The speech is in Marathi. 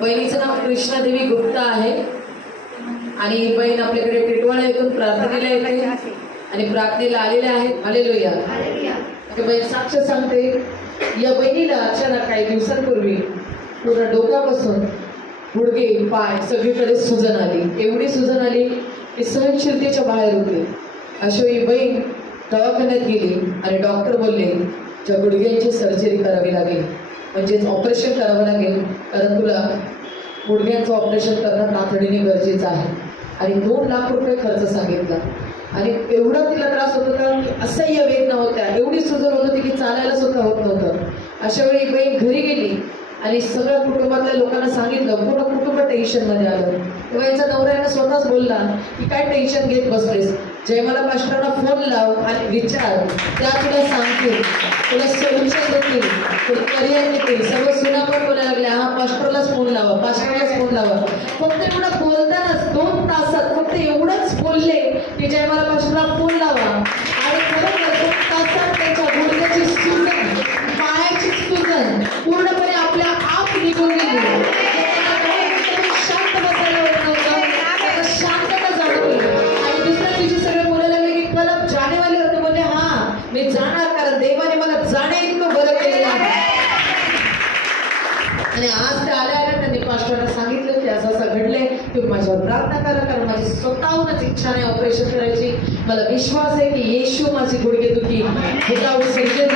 बहिणीचं नाव कृष्णादेवी गुप्ता आहे आणि ही बहीण आपल्याकडे टिटवाळा येथून प्रार्थनेला येते आणि प्रार्थनेला आलेल्या आहेत. हालेलुया. आता बहीण साक्ष सांगते, या बहिणीला अचानक काही दिवसांपूर्वी पूर्ण डोक्यापासून गुडघे पाय सगळीकडे सुजन आली. एवढी सुजन आली की सहनशीलतेच्या बाहेर होती. अशी ही बहीण दवाखान्यात गेली आणि डॉक्टर बोलले ज्या गुडघ्यांची सर्जरी करावी लागेल, म्हणजेच ऑपरेशन करावं लागेल, कारण तुला गुडघ्यांचं ऑपरेशन करणं तातडीने गरजेचं आहे. आणि 2 लाख रुपये खर्च सांगितला. आणि एवढा तिला त्रास होत होता की असह्य वेदना होत्या, एवढी सुजन होत होती की चालायला सुद्धा होत नव्हतं. अशा वेळी बहीण घरी गेली आणि सगळ्या कुटुंबातल्या लोकांना सांगितलं. पूर्ण कुटुंब टेन्शनमध्ये आलं. तेव्हा याचा नवऱ्यानं स्वतःच बोलला की काय टेन्शन घेत बसलेस, जयमाला पास्टरला फोन लाव आणि विचार, त्या तुला सांगतील, तुला सोल्युशन देतील, तुला पर्याय देतील. सर्व सुना पण बोलायला लागल्या, हा पास्टरलाच फोन लावा, पास्टरलाच फोन लावा. फक्त एवढं बोलतानाच 2 तासात फक्त एवढंच बोलले की जयमाला पास्टरला फोन लावा. आणि खरोखर 2 तासात त्याच्या गुडघ्याची सुजन, पायाची सुजन पूर्णपणे आपल्या आप निघून गेली. शांत बसायला होत नव्हतं, शांतता जाणवली. आणि दुसऱ्या दिवशी सगळे बोलायला लागले की कलम जानेवाले होते. बोलले हा मी जाणार, कारण देवाने मला जाणे इतकं बरं केलेलं आहे. आणि आज ते आल्या आल्या त्यांनी पास्टरला सांगितलं की असं असं घडलंय, तुम्ही माझ्यावर प्रार्थना करा, कारण माझी स्वतःहूनच इच्छा नाही ऑपरेशन करायची. मला विश्वास आहे की येशू माझी गुडघेदुखी विदाऊट सर्जरी